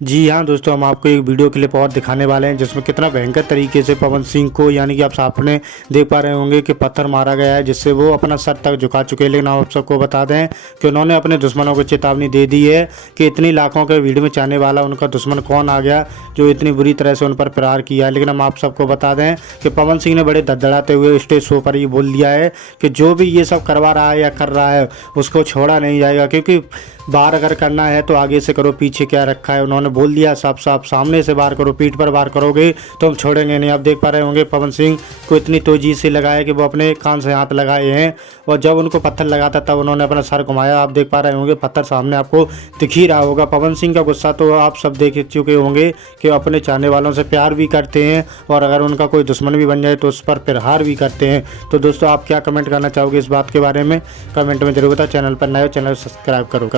जी हाँ दोस्तों, हम आपको एक वीडियो क्लिप और दिखाने वाले हैं जिसमें कितना भयंकर तरीके से पवन सिंह को, यानी कि आप सामने देख पा रहे होंगे कि पत्थर मारा गया है जिससे वो अपना सर तक झुका चुके हैं। लेकिन आप सबको बता दें कि उन्होंने अपने दुश्मनों को चेतावनी दे दी है कि इतनी लाखों के भीड़ में चाहने वाला उनका दुश्मन कौन आ गया जो इतनी बुरी तरह से उन पर प्रहार किया है। लेकिन हम आप सबको बता दें कि पवन सिंह ने बड़े धड़धड़ाते हुए स्टेज शो पर ये बोल दिया है कि जो भी ये सब करवा रहा है या कर रहा है उसको छोड़ा नहीं जाएगा, क्योंकि बार अगर करना है तो आगे से करो, पीछे क्या रखा है। उन्होंने बोल दिया साफ साफ, सामने से बार करो, पीठ पर वार करोगे तो हम छोड़ेंगे नहीं। आप देख पा रहे होंगे पवन सिंह को इतनी तेजी से लगाया कि वो अपने कान से हाथ लगाए हैं, और जब उनको पत्थर लगा था तब उन्होंने अपना सर घुमाया। आप देख पा रहे होंगे पत्थर सामने आपको दिख ही रहा होगा। पवन सिंह का गुस्सा तो आप सब देख चुके होंगे कि अपने चाहने वालों से प्यार भी करते हैं, और अगर उनका कोई दुश्मन भी बन जाए तो उस पर प्रहार भी करते हैं। तो दोस्तों, आप क्या कमेंट करना चाहोगे इस बात के बारे में? कमेंट में जरूर बताओ। चैनल पर नए हो, चैनल सब्सक्राइब करो।